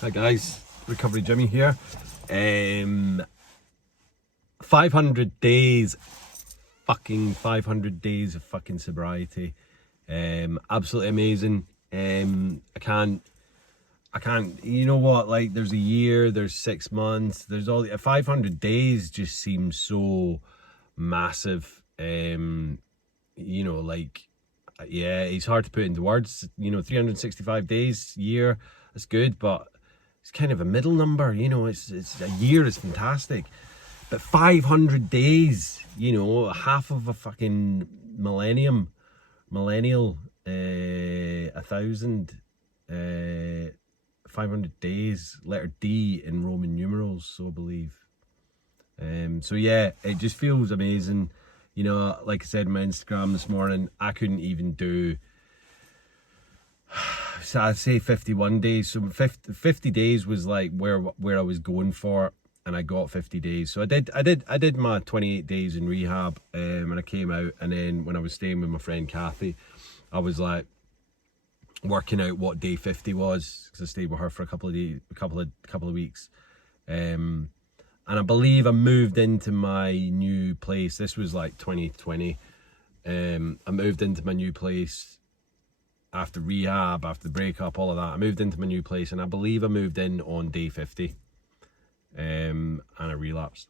Hi guys, Recovery Jimmy here. 500 days, fucking 500 days of fucking sobriety. Absolutely amazing. I can't, you know what, like there's a year, there's 6 months, there's all, 500 days just seems so massive. Like, yeah, it's hard to put into words. 365 days, year, that's good, but it's kind of a middle number. It's a year is fantastic, but 500 days, half of a fucking millennial, 1,000, 500 days, letter D in Roman numerals, so I believe. So yeah, it just feels amazing. Like I said on my Instagram this morning, I couldn't even do, so I'd say 51 days. So 50 days was like where I was going for, and I got 50 days. So I did my 28 days in rehab, and I came out, and then when I was staying with my friend Kathy, I was like working out what day 50 was, because I stayed with her for a couple of days, a couple of weeks. And I believe I moved into my new place. This was like 2020. I moved into my new place after rehab, after the breakup, all of that. I moved into my new place, and I believe I moved in on day 50. And I relapsed.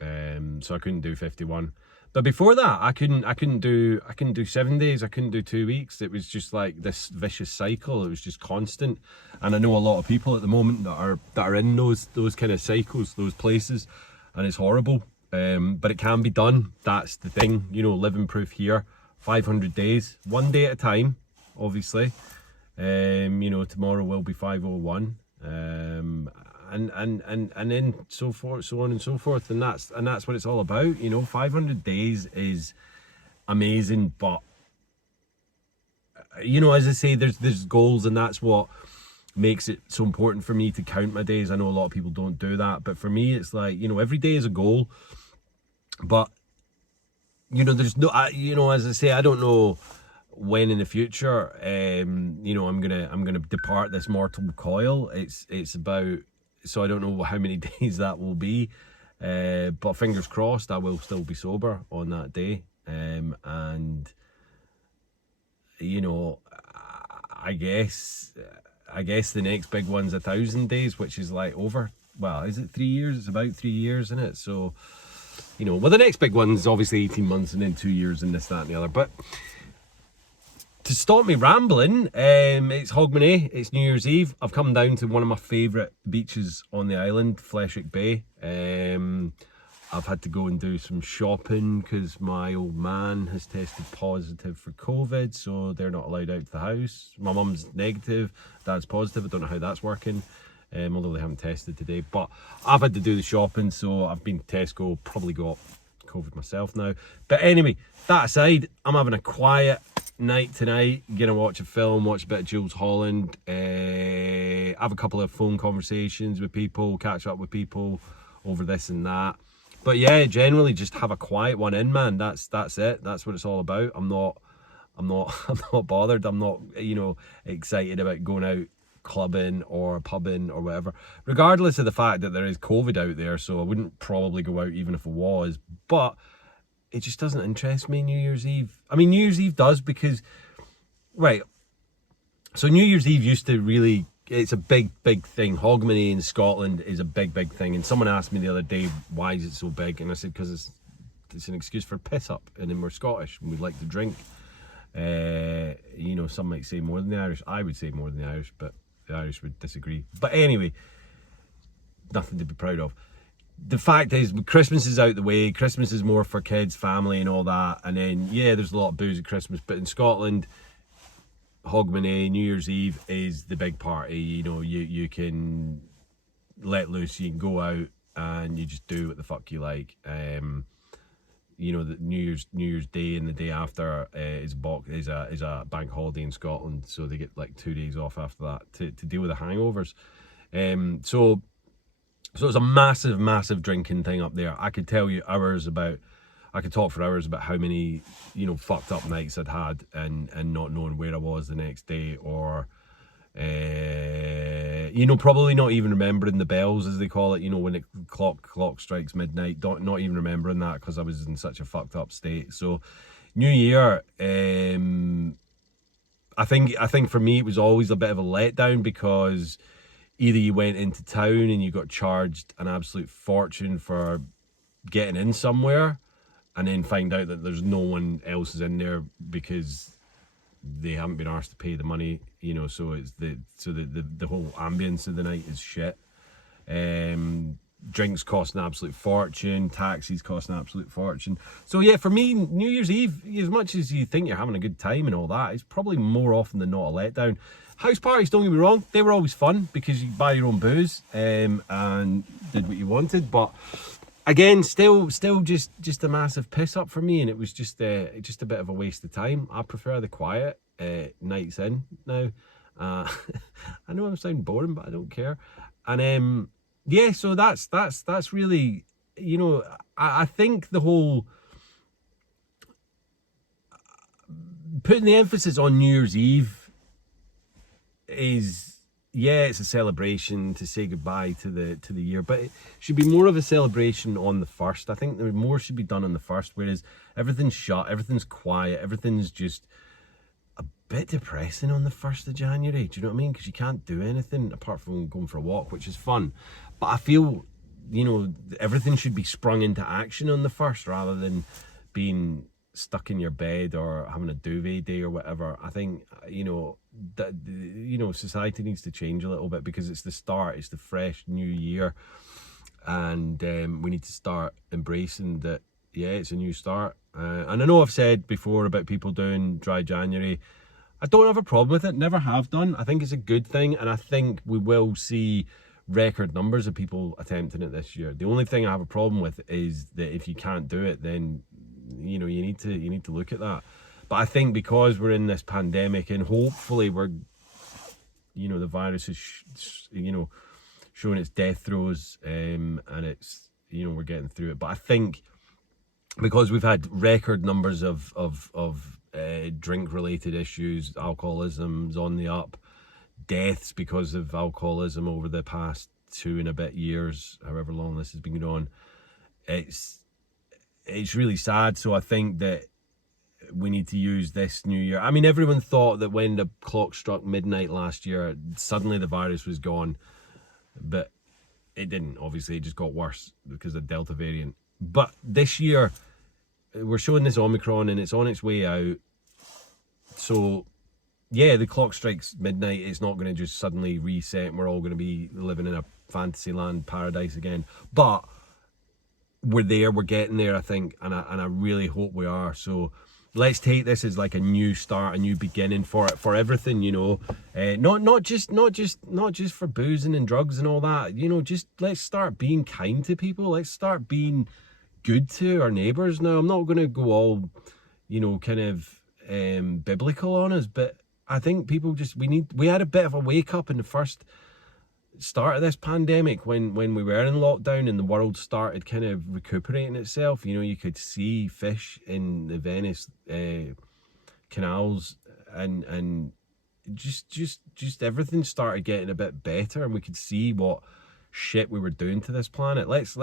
So I couldn't do 51. But before that, I couldn't do 7 days. I couldn't do 2 weeks. It was just like this vicious cycle. It was just constant. And I know a lot of people at the moment that are in those kind of cycles, those places, and it's horrible. But it can be done. That's the thing. Living proof here. 500 days, one day at a time, obviously. Tomorrow will be 501. And then so forth, so on and so forth, and that's what it's all about. 500 days is amazing, but as I say, there's goals, and that's what makes it so important for me to count my days. I know a lot of people don't do that, but for me, it's like, every day is a goal. But there's no, as I say, I don't know when in the future, I'm gonna depart this mortal coil. It's about, so I don't know how many days that will be, but fingers crossed I will still be sober on that day. And I guess the next big one's 1,000 days, which is like over, well, is it 3 years? It's about 3 years, isn't it? So well, the next big one's obviously 18 months, and then 2 years, and this, that, and the other. But to stop me rambling, it's Hogmanay, it's New Year's Eve. I've come down to one of my favourite beaches on the island, Fleshwick Bay. I've had to go and do some shopping because my old man has tested positive for COVID, so they're not allowed out to the house. My mum's negative, dad's positive. I don't know how that's working, although they haven't tested today. But I've had to do the shopping, so I've been to Tesco, probably got COVID myself now. But anyway, that aside, I'm having a quiet night tonight. Gonna watch a film, watch a bit of Jules Holland, have a couple of phone conversations with people, catch up with people over this and that. But yeah, generally just have a quiet one in, man. That's it. That's what it's all about. I'm not I'm not bothered. I'm not, excited about going out clubbing or pubbing or whatever, regardless of the fact that there is COVID out there. So I wouldn't probably go out even if it was, but it just doesn't interest me, New Year's Eve. I mean, New Year's Eve does, because, right, so New Year's Eve used to really, it's a big thing. Hogmanay in Scotland is a big thing. And someone asked me the other day, why is it so big? And I said, because it's an excuse for piss up, and then we're Scottish and we'd like to drink. Some might say more than the Irish. I would say more than the Irish, but the Irish would disagree. But anyway, nothing to be proud of. The fact is, Christmas is out the way. Christmas is more for kids, family and all that. And then, yeah, there's a lot of booze at Christmas. But in Scotland, Hogmanay, New Year's Eve is the big party. You can let loose, you can go out and you just do what the fuck you like. The New Year's Day and the day after is a bank holiday in Scotland, so they get like 2 days off after that to deal with the hangovers. So it's a massive drinking thing up there. I could tell you I could talk for hours about how many, fucked up nights I'd had and not knowing where I was the next day, or, You know, probably not even remembering the bells, as they call it, you know, when the clock strikes midnight, not even remembering that because I was in such a fucked up state. So New Year, I think for me it was always a bit of a letdown, because either you went into town and you got charged an absolute fortune for getting in somewhere, and then find out that there's no one else is in there because they haven't been asked to pay the money, you know. So it's the whole ambience of the night is shit. Drinks cost an absolute fortune, taxis cost an absolute fortune. So yeah, for me, New Year's Eve, as much as you think you're having a good time and all that, it's probably more often than not a letdown. House parties, don't get me wrong, they were always fun because you buy your own booze and did what you wanted, but again, still just a massive piss up for me, and it was just a bit of a waste of time. I prefer the quiet nights in now. I know I'm sounding boring, but I don't care. And yeah, so that's really, you know, I think the whole putting the emphasis on New Year's Eve is, yeah, it's a celebration to say goodbye to the year, but it should be more of a celebration on the first. I think more should be done on the first, whereas everything's shut, everything's quiet, everything's just a bit depressing on the 1st of January. Do you know what I mean? Because you can't do anything apart from going for a walk, which is fun. But I feel, you know, everything should be sprung into action on the 1st rather than being stuck in your bed or having a duvet day or whatever. I think, you know, that, you know, society needs to change a little bit, because it's the start, it's the fresh new year, and we need to start embracing that. Yeah, it's a new start, and I know I've said before about people doing dry January. I don't have a problem with it, never have done. I think it's a good thing, and I think we will see record numbers of people attempting it this year. The only thing I have a problem with is that if you can't do it, then you know, you need to look at that. But I think because we're in this pandemic, and hopefully we're, you know, the virus is you know, showing its death throes, and it's, you know, we're getting through it. But I think because we've had record numbers of drink related issues, alcoholism's on the up, deaths because of alcoholism over the past 2 and a bit years, however long this has been going on, it's really sad. So I think that we need to use this new year. I mean, everyone thought that when the clock struck midnight last year, suddenly the virus was gone, but it didn't. Obviously, it just got worse because of the Delta variant. But this year, we're showing this Omicron, and it's on its way out. So yeah, the clock strikes midnight. It's not going to just suddenly reset and we're all going to be living in a fantasyland paradise again. But we're there, we're getting there, I think, and I really hope we are. So let's take this as like a new start, a new beginning for everything, you know. Not just for boozing and drugs and all that, you know. Just let's start being kind to people. Let's start being good to our neighbours now. I'm not going to go all, you know, kind of biblical on us, but I think people just, we had a bit of a wake up in the first start of this pandemic when we were in lockdown and the world started kind of recuperating itself. You know, you could see fish in the Venice canals, and just everything started getting a bit better, and we could see what shit we were doing to this planet. Let's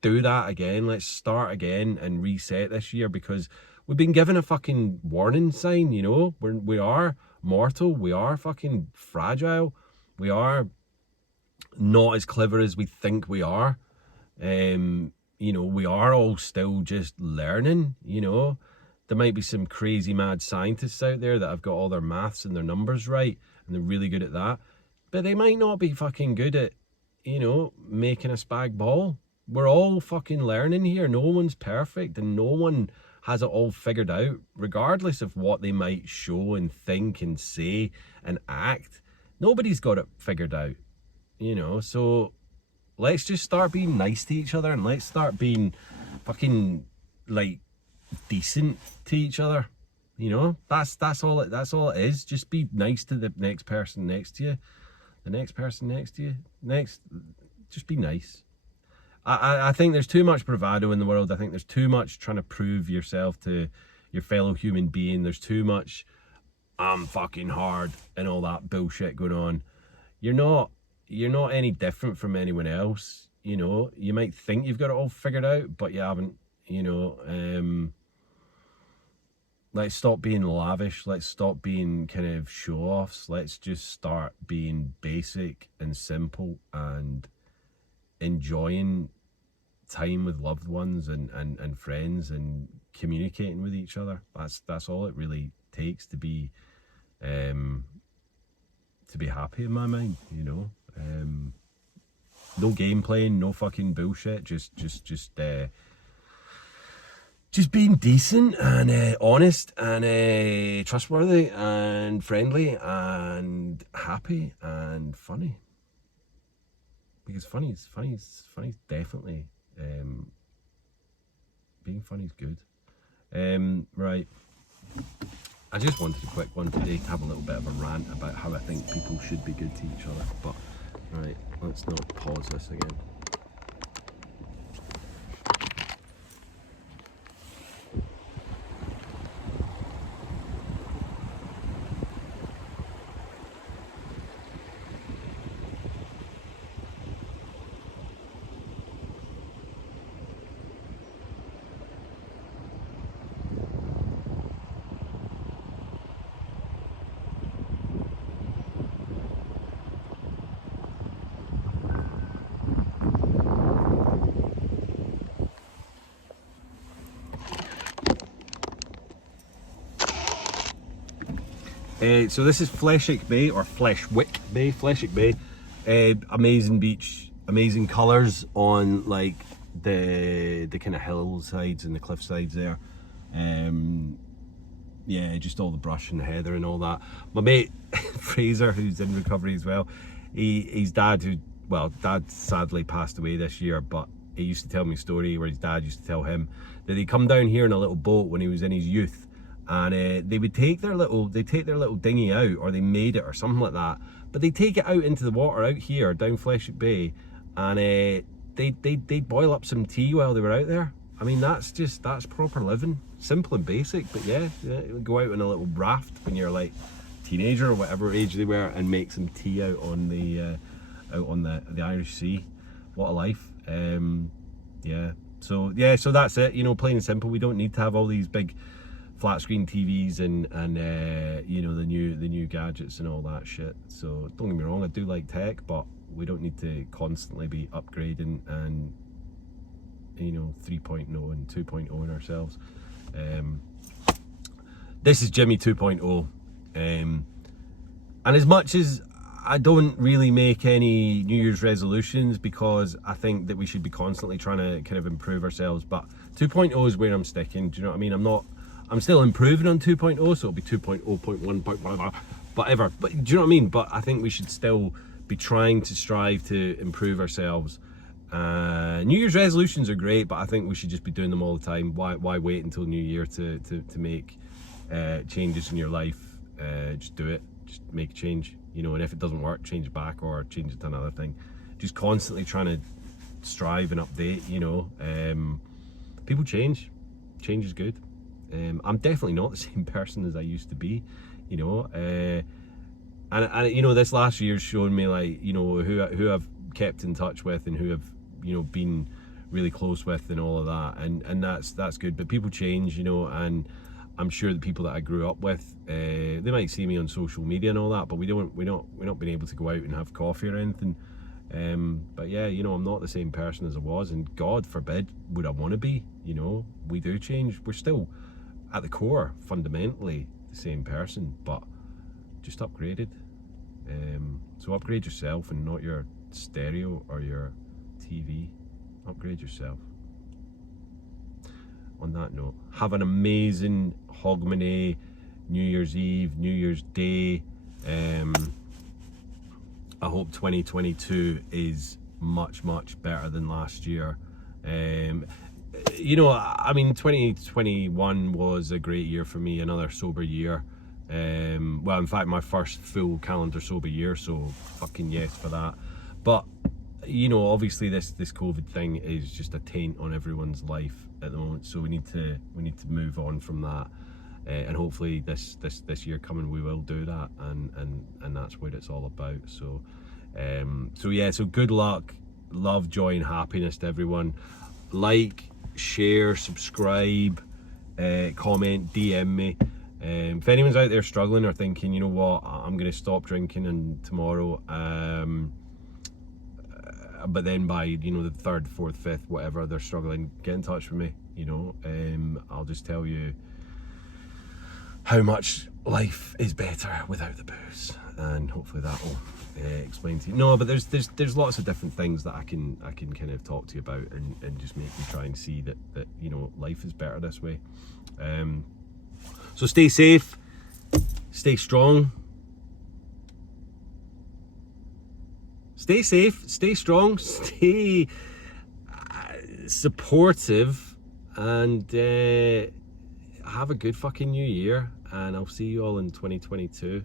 do that again. Let's start again and reset this year, because we've been given a fucking warning sign. You know, we are mortal, we are fucking fragile, we are not as clever as we think we are. You know, we are all still just learning. You know, there might be some crazy mad scientists out there that have got all their maths and their numbers right, and they're really good at that, but they might not be fucking good at, you know, making a spag ball. We're all fucking learning here. No one's perfect, and no one has it all figured out, regardless of what they might show and think and say and act. Nobody's got it figured out, you know. So let's just start being nice to each other, and let's start being fucking like decent to each other. You know, that's all it is. Just be nice to the next person next to you, the next person next to you, just be nice. I think there's too much bravado in the world. I think there's too much trying to prove yourself to your fellow human being. There's too much I'm fucking hard and all that bullshit going on. You're not. you're not any different from anyone else. You know, you might think you've got it all figured out, but you haven't. You know, let's stop being lavish. Let's stop being kind of show offs. Let's just start being basic and simple and enjoying time with loved ones and friends and communicating with each other. That's all it really takes to be happy in my mind, you know. No game playing, no fucking bullshit. Just being decent and honest and trustworthy and friendly and happy and funny. Because funny's definitely being funny's good. Right. I just wanted a quick one today to have a little bit of a rant about how I think people should be good to each other. But right, let's not pause this again. So this is Fleshwick Bay, or Fleshwick Bay, Fleshwick Bay. Amazing beach, amazing colours on like the kind of hillsides and the cliff sides there. Yeah, just all the brush and the heather and all that. My mate Fraser, who's in recovery as well, his dad, dad sadly passed away this year, but he used to tell me a story where his dad used to tell him that he'd come down here in a little boat when he was in his youth. And they would take their little dinghy out, or they made it or something like that, but they take it out into the water out here down Fleshwick Bay, and they'd boil up some tea while they were out there. I mean, that's proper living, simple and basic. But yeah, go out in a little raft when you're like teenager or whatever age they were, and make some tea out on the Irish Sea. What a life. So that's it, you know, plain and simple. We don't need to have all these big flat screen TVs and you know, the new gadgets and all that shit. So don't get me wrong, I do like tech, but we don't need to constantly be upgrading and, you know, 3.0 and 2.0 in ourselves. This is Jimmy 2.0, and as much as I don't really make any New Year's resolutions, because I think that we should be constantly trying to kind of improve ourselves, but 2.0 is where I'm sticking. Do you know what I mean? I'm still improving on 2.0, so it'll be 2.0.1, whatever. But do you know what I mean? But I think we should still be trying to strive to improve ourselves. New Year's resolutions are great, but I think we should just be doing them all the time. Why wait until New Year to make changes in your life? Just do it. Just make a change. You know, and if it doesn't work, change it back or change it to another thing. Just constantly trying to strive and update. You know, people change. Change is good. I'm definitely not the same person as I used to be, you know, and you know, this last year's shown me, like, you know, who I've kept in touch with and who have, you know, been really close with and all of that, and that's good. But people change, you know, and I'm sure the people that I grew up with, they might see me on social media and all that, but we're not being able to go out and have coffee or anything. But yeah, you know, I'm not the same person as I was, and God forbid would I want to be. You know, we do change. We're still at the core fundamentally the same person, but just upgraded. So upgrade yourself and not your stereo or your TV. Upgrade yourself. On that note, have an amazing Hogmanay New Year's Eve, New Year's Day. I hope 2022 is much better than last year. You know, I mean, 2021 was a great year for me, another sober year. Well, in fact, my first full calendar sober year, so fucking yes for that. But you know, obviously this COVID thing is just a taint on everyone's life at the moment, so we need to move on from that, and hopefully this year coming we will do that, and that's what it's all about. So So yeah, so good luck, love, joy and happiness to everyone. Like, share, subscribe, comment, DM me. If anyone's out there struggling or thinking, you know what, I'm going to stop drinking and tomorrow, but then by, you know, the 3rd, 4th, 5th, whatever, they're struggling, get in touch with me, you know. I'll just tell you how much life is better without the booze, and hopefully that will explain to you. No, but there's lots of different things that I can kind of talk to you about, and just make you try and see that you know, life is better this way. So stay safe, stay strong, stay safe, stay strong, stay supportive, and have a good fucking new year. And I'll see you all in 2022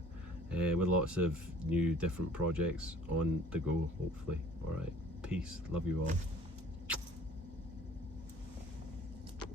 with lots of new different projects on the go, hopefully. All right, peace, love you all.